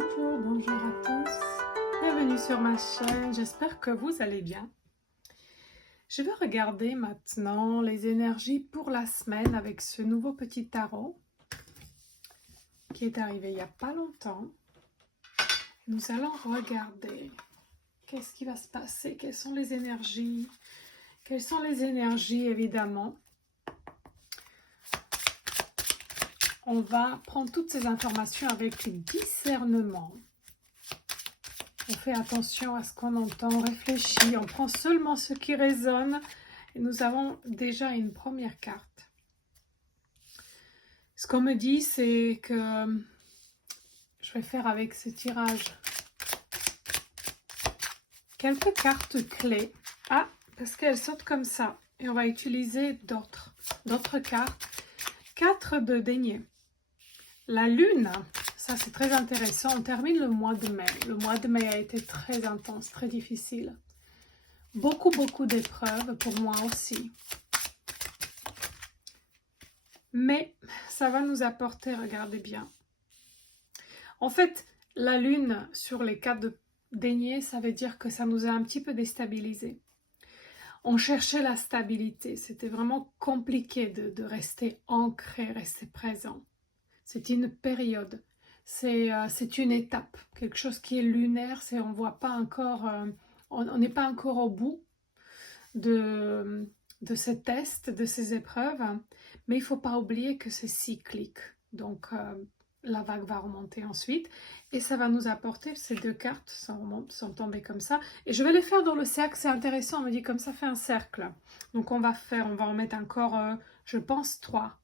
Bonjour, bonjour à tous. Bienvenue sur ma chaîne, j'espère que vous allez bien. Je vais regarder maintenant les énergies pour la semaine avec ce nouveau petit tarot qui est arrivé il n'y a pas longtemps. Nous allons regarder qu'est-ce qui va se passer, quelles sont les énergies. Quelles sont les énergies évidemment. On va prendre toutes ces informations avec discernement. On fait attention à ce qu'on entend, on réfléchit, on prend seulement ce qui résonne. Et nous avons déjà une première carte. Ce qu'on me dit, c'est que je vais faire avec ce tirage quelques cartes clés. Ah, parce qu'elles sortent comme ça. Et on va utiliser d'autres cartes. 4 de denier. La lune, ça c'est très intéressant. On termine le mois de mai. Le mois de mai a été très intense, très difficile. Beaucoup d'épreuves pour moi aussi. Mais ça va nous apporter, regardez bien. En fait, la lune sur les 4 de denier, ça veut dire que ça nous a un petit peu déstabilisés. On cherchait la stabilité. C'était vraiment compliqué de rester ancré, rester présent. C'est une période. C'est une étape. Quelque chose qui est lunaire. On voit pas encore... on n'est pas encore au bout de ces tests, de ces épreuves, mais il ne faut pas oublier que c'est cyclique. Donc, la vague va remonter ensuite et ça va nous apporter ces 2 cartes sont tombées comme ça. Et je vais les faire dans le cercle, c'est intéressant, on me dit comme ça fait un cercle. Donc, on va en mettre encore, je pense, 3.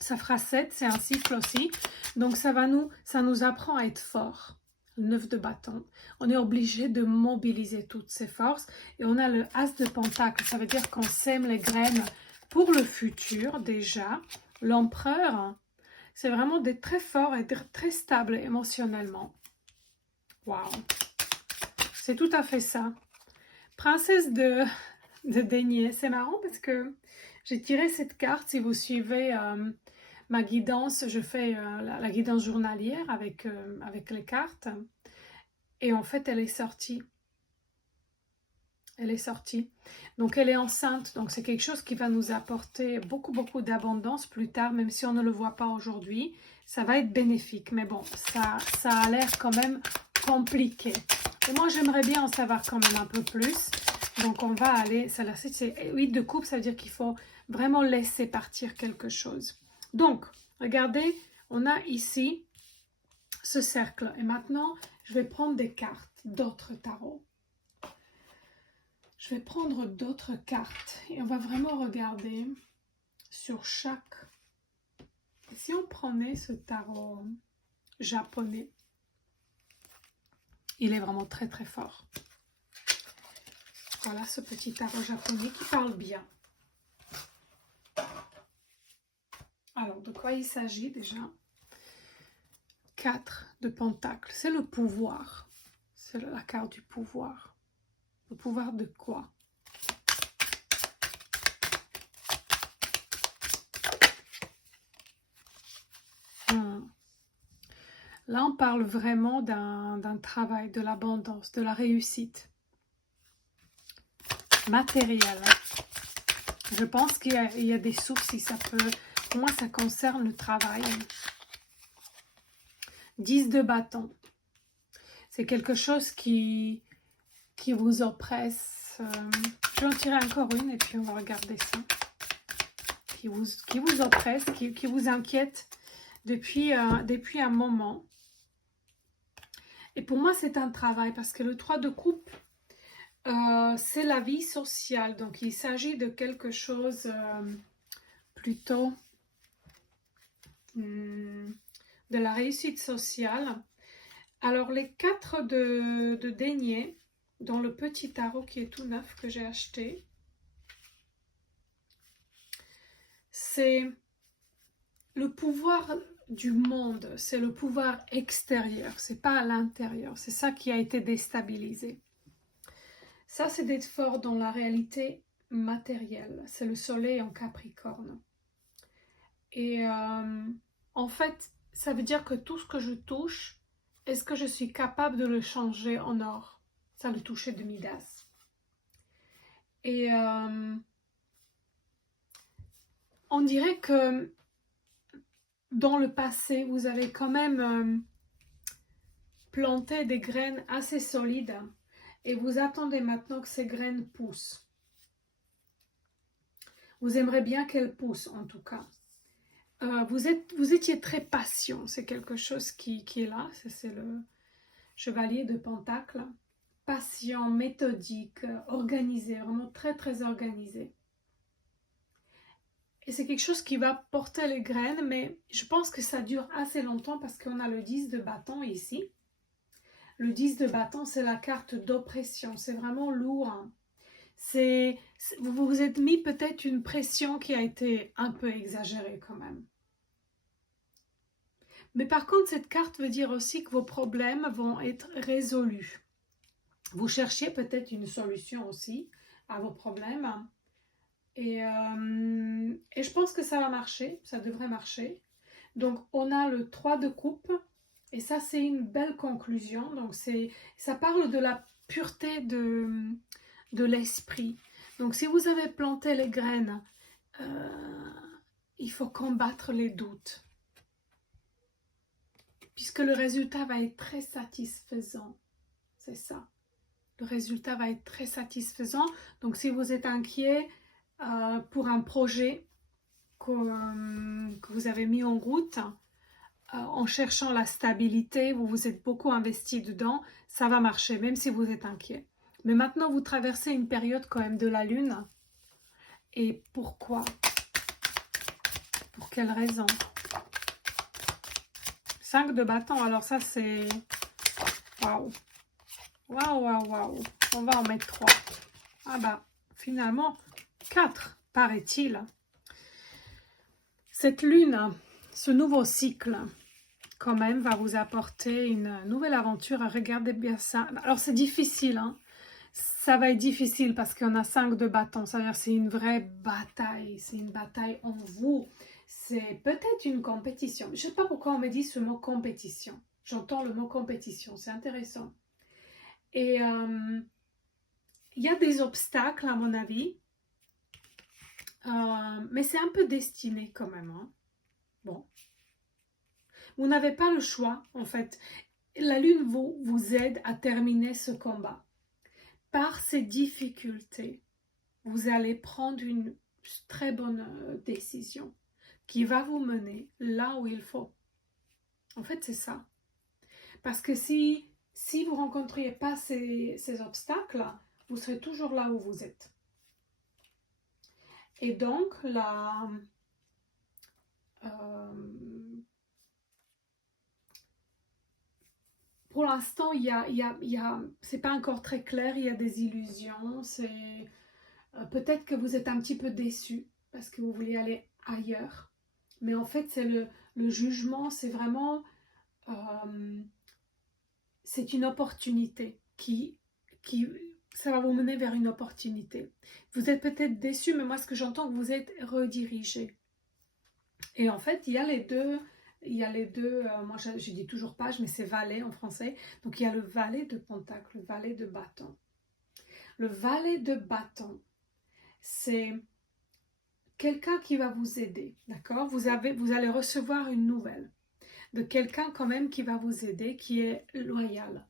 Ça fera 7, c'est un cycle aussi. Donc, ça nous apprend à être fort. 9 de bâton. On est obligé de mobiliser toutes ces forces. Et on a le as de pentacle. Ça veut dire qu'on sème les graines pour le futur déjà. L'empereur, c'est vraiment d'être très fort et d'être très stable émotionnellement. Waouh! C'est tout à fait ça. Princesse de denier. C'est marrant parce que j'ai tiré cette carte. Si vous suivez ma guidance, je fais la guidance journalière avec les cartes. Et en fait, elle est sortie. Elle est sortie. Donc, elle est enceinte. Donc, c'est quelque chose qui va nous apporter beaucoup d'abondance plus tard, même si on ne le voit pas aujourd'hui. Ça va être bénéfique. Mais bon, ça a l'air quand même compliqué. Et moi, j'aimerais bien en savoir quand même un peu plus. Donc, on va aller... C'est 8 de coupe, ça veut dire qu'il faut vraiment laisser partir quelque chose. Donc, regardez, on a ici ce cercle. Et maintenant, je vais prendre des cartes, d'autres tarots. Je vais prendre d'autres cartes et on va vraiment regarder sur chaque... Si on prenait ce tarot japonais, il est vraiment très fort. Voilà ce petit tarot japonais qui parle bien. Alors, de quoi il s'agit déjà? 4 de pentacle, c'est le pouvoir. C'est la carte du pouvoir. Le pouvoir de quoi? Là, on parle vraiment d'un travail, de l'abondance, de la réussite matérielle. Je pense qu'il y a des sources, si ça peut... Pour moi, ça concerne le travail. 10 de bâton. C'est quelque chose qui vous oppresse. Je vais en tirer encore une et puis on va regarder ça. Qui vous oppresse, qui vous inquiète depuis un moment. Et pour moi, c'est un travail parce que le 3 de coupe, c'est la vie sociale. Donc, il s'agit de quelque chose plutôt de la réussite sociale. Alors, les 4 de denier, dans le petit tarot qui est tout neuf que j'ai acheté, c'est le pouvoir du monde, c'est le pouvoir extérieur, c'est pas à l'intérieur, c'est ça qui a été déstabilisé. Ça, c'est d'être fort dans la réalité matérielle, c'est le soleil en Capricorne. Et en fait, ça veut dire que tout ce que je touche est-ce que je suis capable de le changer en or? Ça, le toucher de Midas. Et on dirait que dans le passé, vous avez quand même planté des graines assez solides et vous attendez maintenant que ces graines poussent. Vous aimeriez bien qu'elles poussent en tout cas. Vous étiez très patient, c'est quelque chose qui est là, c'est le chevalier de Pentacle. Patient, méthodique, organisé, vraiment très très organisé. Et c'est quelque chose qui va porter les graines, mais je pense que ça dure assez longtemps parce qu'on a le 10 de bâton ici. Le 10 de bâton, c'est la carte d'oppression, c'est vraiment lourd. Hein. Vous vous êtes mis peut-être une pression qui a été un peu exagérée quand même. Mais par contre, cette carte veut dire aussi que vos problèmes vont être résolus. Vous cherchez peut-être une solution aussi à vos problèmes. Et je pense que ça va marcher, ça devrait marcher. Donc, on a le 3 de coupe. Et ça, c'est une belle conclusion. Donc, ça parle de la pureté de l'esprit. Donc, si vous avez planté les graines, il faut combattre les doutes. Puisque le résultat va être très satisfaisant. C'est ça. Le résultat va être très satisfaisant. Donc, si vous êtes inquiet pour un projet que vous avez mis en route, en cherchant la stabilité, vous vous êtes beaucoup investi dedans, ça va marcher, même si vous êtes inquiet. Mais maintenant, vous traversez une période quand même de la Lune. Et pourquoi? Pour quelle raison? 5 de bâton, alors ça c'est... Waouh! Waouh, waouh, waouh! On va en mettre 3. Ah bah, finalement, 4, paraît-il. Cette Lune, ce nouveau cycle, quand même, va vous apporter une nouvelle aventure. Regardez bien ça. Alors, c'est difficile, hein. Ça va être difficile parce qu'on a 5 de bâton. C'est-à-dire c'est une vraie bataille. C'est une bataille en vous. C'est peut-être une compétition. Je ne sais pas pourquoi on me dit ce mot compétition. J'entends le mot compétition. C'est intéressant. Et il y a des obstacles, à mon avis. Mais c'est un peu destiné quand même. Hein. Bon. Vous n'avez pas le choix, en fait. La Lune vous aide à terminer ce combat. Par ces difficultés, vous allez prendre une très bonne décision qui va vous mener là où il faut. En fait, c'est ça. Parce que si vous ne rencontriez pas ces obstacles, vous serez toujours là où vous êtes. Et donc, pour l'instant, c'est pas encore très clair, il y a des illusions, peut-être que vous êtes un petit peu déçu parce que vous voulez aller ailleurs. Mais en fait, c'est le jugement, c'est vraiment... c'est une opportunité ça va vous mener vers une opportunité. Vous êtes peut-être déçu, mais moi, ce que j'entends, que vous êtes redirigé. Et en fait, il y a les deux... moi je dis toujours page, mais c'est valet en français. Donc il y a le valet de pentacle, le valet de bâton. Le valet de bâton, c'est quelqu'un qui va vous aider, d'accord? Vous allez recevoir une nouvelle de quelqu'un quand même qui va vous aider, qui est loyal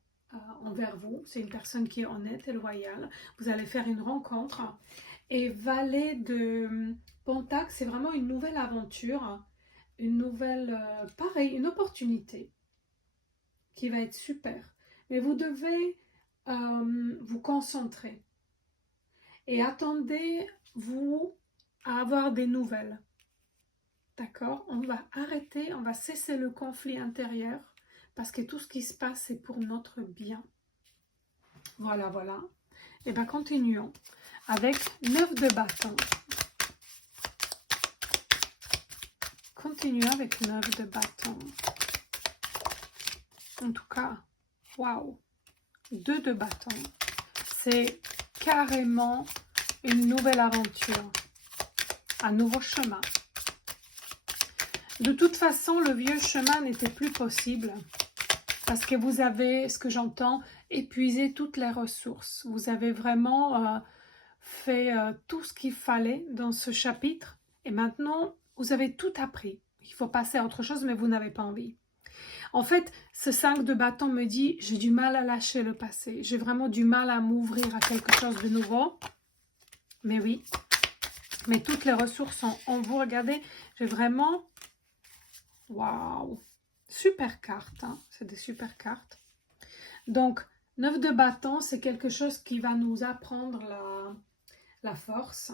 envers vous. C'est une personne qui est honnête et loyale. Vous allez faire une rencontre. Et valet de pentacle, c'est vraiment une nouvelle aventure, une nouvelle, pareil, une opportunité qui va être super. Mais vous devez vous concentrer et attendez-vous à avoir des nouvelles. D'accord? On va arrêter, on va cesser le conflit intérieur parce que tout ce qui se passe, c'est pour notre bien. Voilà, voilà. Et bien, continuons avec 9 de bâton. Continuons avec 9 de bâton. En tout cas, waouh! 2 de bâton. C'est carrément une nouvelle aventure. Un nouveau chemin. De toute façon, le vieux chemin n'était plus possible. parce que vous avez, ce que j'entends, épuisé toutes les ressources. Vous avez vraiment fait tout ce qu'il fallait dans ce chapitre et maintenant vous avez tout appris. Il faut passer à autre chose, mais vous n'avez pas envie. En fait, ce 5 de bâton me dit, j'ai du mal à lâcher le passé. J'ai vraiment du mal à m'ouvrir à quelque chose de nouveau. Mais oui, mais toutes les ressources sont en vous. Regardez, j'ai vraiment... Waouh! Super carte, hein? C'est des super cartes. Donc, 9 de bâton, c'est quelque chose qui va nous apprendre la force.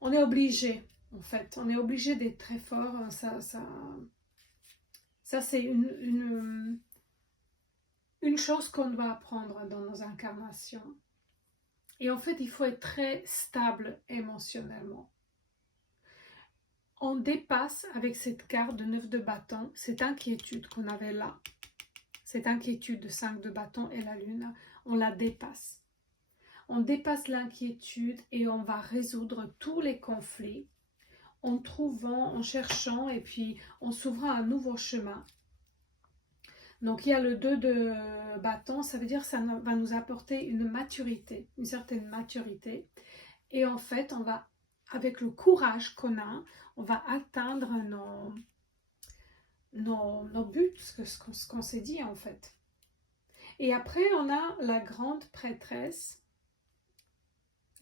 On est obligé, en fait. On est obligé d'être très fort. Ça c'est une chose qu'on doit apprendre dans nos incarnations. Et en fait, il faut être très stable émotionnellement. On dépasse avec cette carte de 9 de bâton, cette inquiétude qu'on avait là, cette inquiétude de 5 de bâton et la lune, on la dépasse. On dépasse l'inquiétude et on va résoudre tous les conflits en trouvant, en cherchant et puis en s'ouvrant un nouveau chemin. Donc il y a le 2 de bâton, ça veut dire que ça va nous apporter une maturité, une certaine maturité. Et en fait, on va, avec le courage qu'on a, on va atteindre nos buts, ce qu'on s'est dit en fait. Et après, on a la grande prêtresse,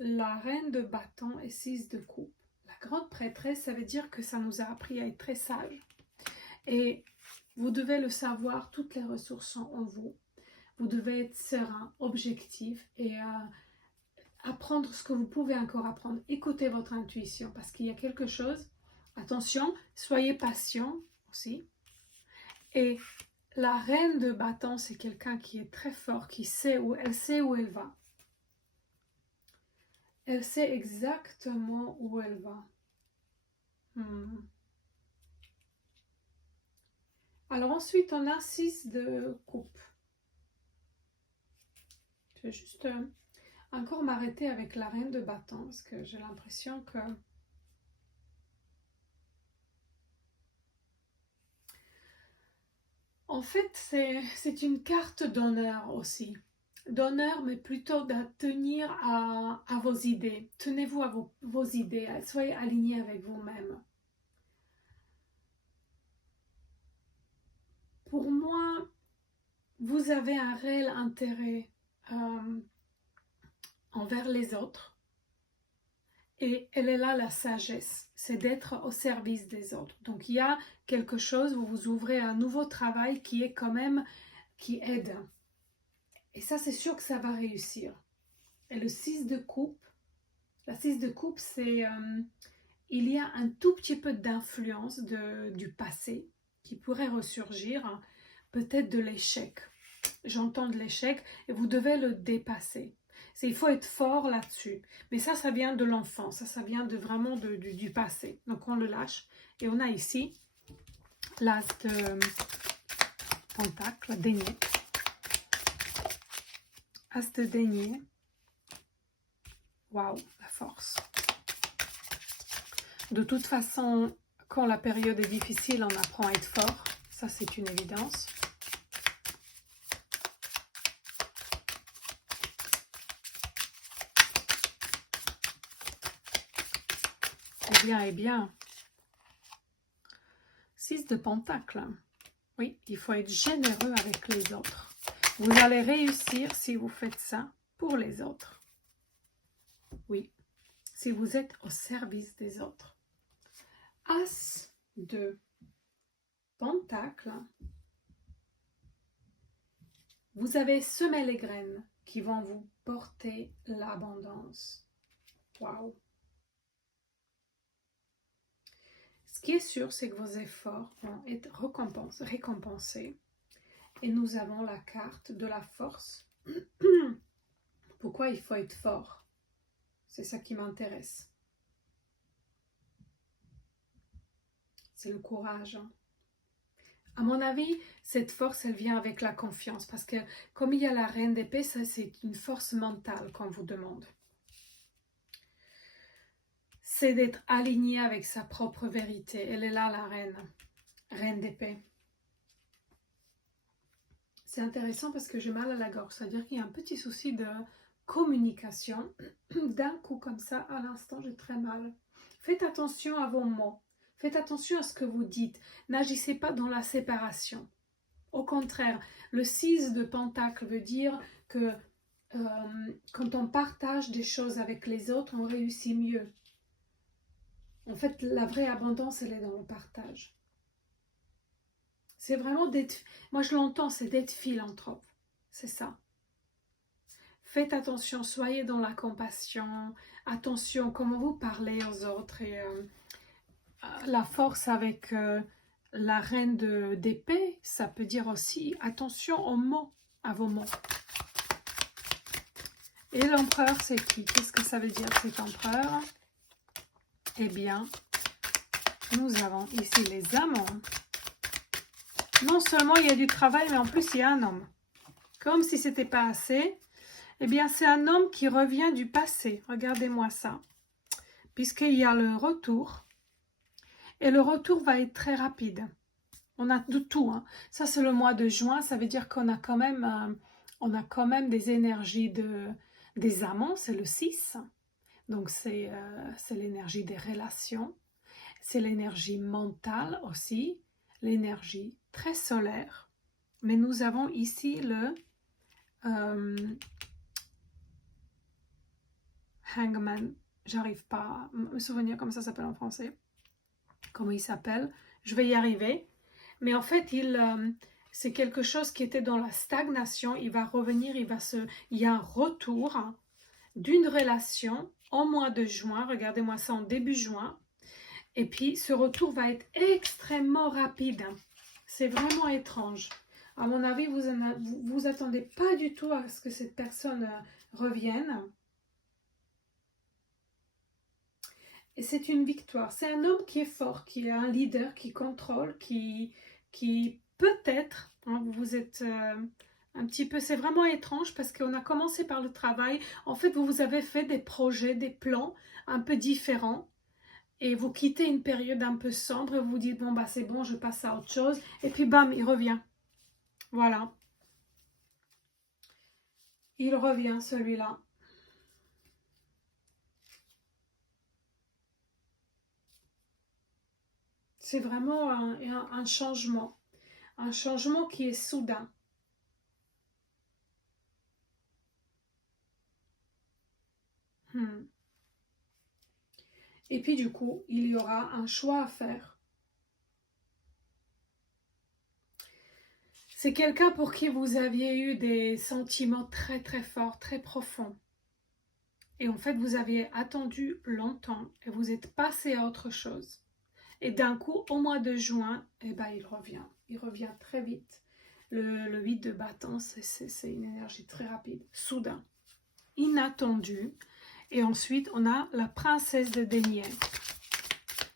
la reine de bâton et 6 de coupe. La grande prêtresse, ça veut dire que ça nous a appris à être très sages. Et vous devez le savoir, toutes les ressources sont en vous. Vous devez être serein, objectif et apprendre ce que vous pouvez encore apprendre. Écoutez votre intuition parce qu'il y a quelque chose. Attention, soyez patient aussi. Et la reine de bâton, c'est quelqu'un qui est très fort, qui sait où elle va. Elle sait exactement où elle va. Alors ensuite, on a 6 de coupe. Je vais juste encore m'arrêter avec la reine de bâton parce que j'ai l'impression que... En fait, c'est une carte d'honneur aussi. D'honneur, mais plutôt de tenir à vos idées. Tenez-vous à vos idées, soyez alignés avec vous-même. Pour moi, vous avez un réel intérêt envers les autres. Et elle est là la sagesse, c'est d'être au service des autres. Donc il y a quelque chose, vous vous ouvrez à un nouveau travail qui est quand même, qui aide. Et ça c'est sûr que ça va réussir. Et le 6 de coupe, la 6 de coupe c'est, il y a un tout petit peu d'influence du passé qui pourrait ressurgir, peut-être de l'échec. J'entends de l'échec et vous devez le dépasser. Il faut être fort là-dessus. Mais ça vient de l'enfance, ça vient vraiment du passé. Donc on le lâche. Et on a ici l'as de pentacle, denier. As de denier. Waouh, la force. De toute façon, quand la période est difficile, on apprend à être fort. Ça, c'est une évidence. Eh bien. 6 de pentacle. Oui, il faut être généreux avec les autres. Vous allez réussir si vous faites ça pour les autres. Oui, si vous êtes au service des autres. As de pentacle. Vous avez semé les graines qui vont vous porter l'abondance. Waouh! Ce qui est sûr, c'est que vos efforts vont être récompensés. Et nous avons la carte de la force. Pourquoi il faut être fort? C'est ça qui m'intéresse. C'est le courage. Hein. À mon avis, cette force, elle vient avec la confiance. Parce que comme il y a la reine d'épée, ça c'est une force mentale qu'on vous demande. C'est d'être aligné avec sa propre vérité. Elle est là, la reine d'épée. C'est intéressant parce que j'ai mal à la gorge. C'est-à-dire qu'il y a un petit souci de communication. D'un coup comme ça, à l'instant, j'ai très mal. Faites attention à vos mots. Faites attention à ce que vous dites. N'agissez pas dans la séparation. Au contraire, le 6 de Pentacle veut dire que quand on partage des choses avec les autres, on réussit mieux. En fait, la vraie abondance, elle est dans le partage. C'est vraiment d'être... Moi, je l'entends, c'est d'être philanthrope. C'est ça. Faites attention, soyez dans la compassion. Attention, comment vous parlez aux autres. Et la force avec la reine d'épée, ça peut dire aussi attention aux mots, à vos mots. Et l'empereur, c'est qui? Qu'est-ce que ça veut dire cet empereur? Eh bien, nous avons ici les amants. Non seulement il y a du travail, mais en plus il y a un homme. Comme si ce n'était pas assez, eh bien c'est un homme qui revient du passé. Regardez-moi ça. Puisqu'il y a le retour. Et le retour va être très rapide. On a de tout. Hein. Ça c'est le mois de juin. Ça veut dire qu'on a quand même des énergies des amants. C'est le 6. Donc c'est l'énergie des relations. C'est l'énergie mentale aussi. L'énergie très solaire. Mais nous avons ici le Hangman. J'arrive pas à me souvenir comment ça s'appelle en français. Comment il s'appelle. Je vais y arriver. Mais en fait, c'est quelque chose qui était dans la stagnation. Il va revenir, il y a un retour d'une relation en mois de juin. Regardez-moi ça en début juin. Et puis, ce retour va être extrêmement rapide. C'est vraiment étrange. À mon avis, vous attendez pas du tout à ce que cette personne revienne. Et c'est une victoire. C'est un homme qui est fort, qui est un leader, qui contrôle, qui peut-être, hein, vous êtes un petit peu... C'est vraiment étrange parce qu'on a commencé par le travail. En fait, vous avez fait des projets, des plans un peu différents. Et vous quittez une période un peu sombre et vous vous dites, bon, bah c'est bon, je passe à autre chose. Et puis, bam, il revient. Voilà. Il revient, celui-là. C'est vraiment un changement. Un changement qui est soudain. Et puis, du coup, il y aura un choix à faire. C'est quelqu'un pour qui vous aviez eu des sentiments très très forts, très profonds. Et en fait, vous aviez attendu longtemps et vous êtes passé à autre chose. Et d'un coup, au mois de juin, eh ben, il revient. Il revient très vite. Le 8 de bâton, c'est une énergie très rapide, soudain, inattendu. Et ensuite, on a la princesse de denier.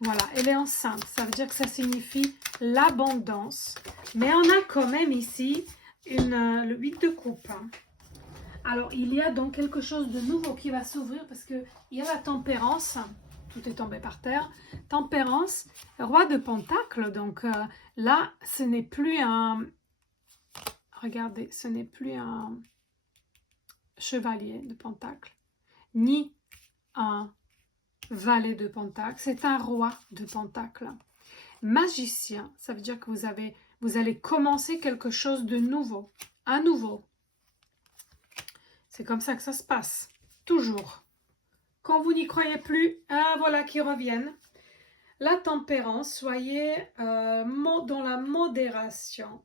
Voilà, elle est enceinte. Ça veut dire que ça signifie l'abondance. Mais on a quand même ici le 8 de coupe. Alors, il y a donc quelque chose de nouveau qui va s'ouvrir parce qu'il y a la tempérance. Tout est tombé par terre. Tempérance, roi de pentacle. Donc là, ce n'est plus un... Regardez, ce n'est plus un chevalier de pentacle, ni un valet de pentacle. C'est un roi de pentacle. Magicien, ça veut dire que vous allez commencer quelque chose de nouveau. À nouveau. C'est comme ça que ça se passe. Toujours. Quand vous n'y croyez plus, voilà qu'ils reviennent. La tempérance, soyez dans la modération.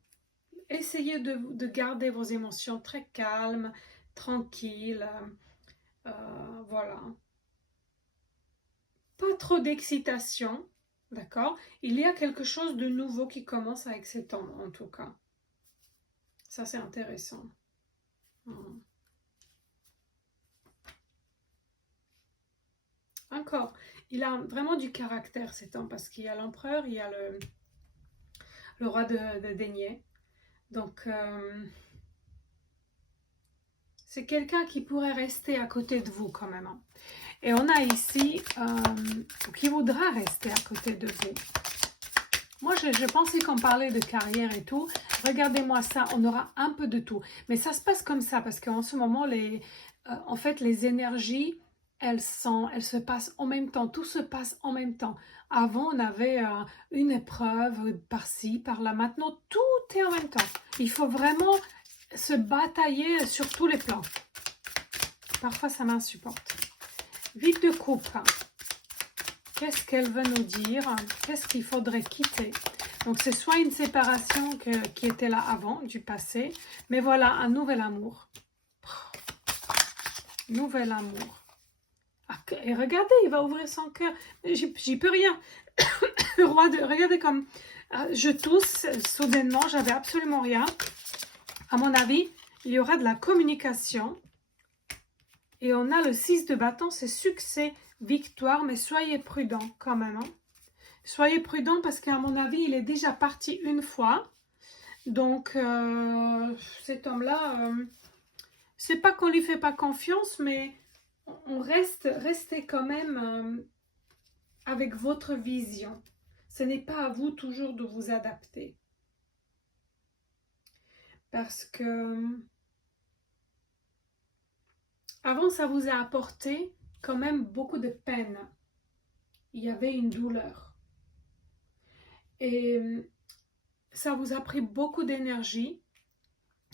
Essayez de garder vos émotions très calmes, tranquilles. Voilà. Pas trop d'excitation. D'accord? Il y a quelque chose de nouveau qui commence avec cet homme, en tout cas. Ça, c'est intéressant. Encore, il a vraiment du caractère cet homme parce qu'il y a l'empereur, il y a le roi de denier. Donc, c'est quelqu'un qui pourrait rester à côté de vous quand même. Hein. Et on a ici qui voudra rester à côté de vous. Moi, je pensais qu'on parlait de carrière et tout. Regardez-moi ça, on aura un peu de tout. Mais ça se passe comme ça, parce qu'en ce moment, en fait, les énergies, elles se passent en même temps. Tout se passe en même temps. Avant, on avait une épreuve par-ci, par-là. Maintenant, tout est en même temps. Il faut vraiment se batailler sur tous les plans. Parfois, ça m'insupporte. 8 de coupe. Qu'est-ce qu'elle veut nous dire? Qu'est-ce qu'il faudrait quitter? Donc, c'est soit une séparation qui était là avant, du passé, mais voilà, un nouvel amour. Nouvel amour. Ah, et regardez, il va ouvrir son cœur. J'y peux rien. Regardez comme je tousse soudainement, j'avais absolument rien. À mon avis, il y aura de la communication. Et on a le 6 de bâton, c'est succès, victoire, mais soyez prudents quand même. Hein. Soyez prudents parce qu'à mon avis, il est déjà parti une fois. Donc, cet homme-là, c'est pas qu'on lui fait pas confiance, mais on restez quand même avec votre vision. Ce n'est pas à vous toujours de vous adapter. Parce que avant, ça vous a apporté quand même beaucoup de peine. Il y avait une douleur. Et ça vous a pris beaucoup d'énergie.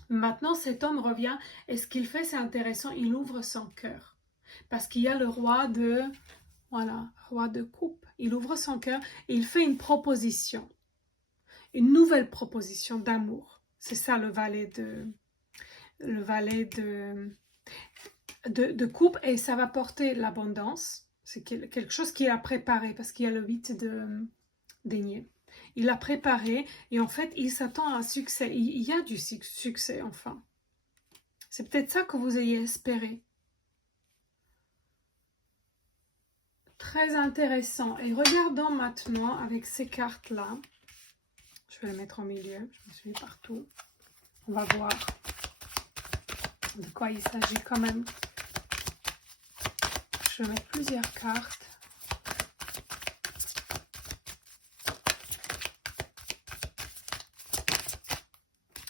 Maintenant, cet homme revient et ce qu'il fait, c'est intéressant. Il ouvre son cœur. Parce qu'il y a le roi de... Voilà, roi de coupe. Il ouvre son cœur et il fait une proposition. Une nouvelle proposition d'amour. C'est ça le valet de coupe. Et ça va porter l'abondance. C'est quelque chose qu'il a préparé parce qu'il y a le 8 de denier. Il a préparé et en fait, il s'attend à un succès. Il y a du succès, enfin. C'est peut-être ça que vous ayez espéré. Très intéressant. Et regardons maintenant avec ces cartes-là. Je vais les mettre au milieu. Je me suis mis partout. On va voir de quoi il s'agit quand même. Je vais mettre plusieurs cartes.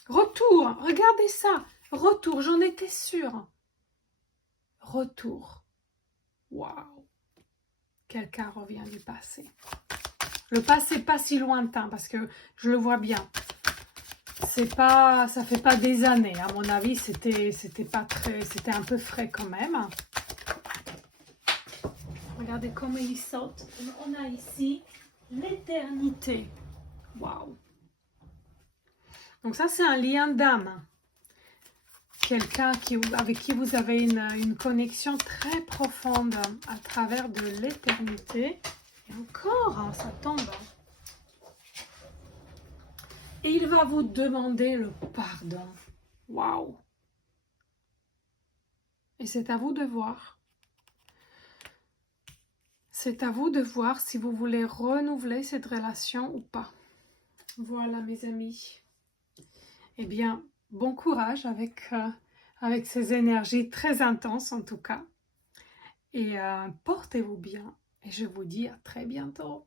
Retour, regardez ça. Retour, j'en étais sûre. Retour. Waouh. Quelqu'un revient du passé. Le passé pas si lointain parce que je le vois bien. Ça fait pas des années. À mon avis, c'était un peu frais quand même. Regardez comment il saute. On a ici l'éternité. Waouh. Donc ça, c'est un lien d'âme. Quelqu'un avec qui vous avez une connexion très profonde à travers de l'éternité. Et encore, hein, ça tombe. Et il va vous demander le pardon. Waouh. Et c'est à vous de voir. C'est à vous de voir si vous voulez renouveler cette relation ou pas. Voilà, mes amis. Eh bien, bon courage avec ces énergies très intenses en tout cas. Et portez-vous bien. Et je vous dis à très bientôt.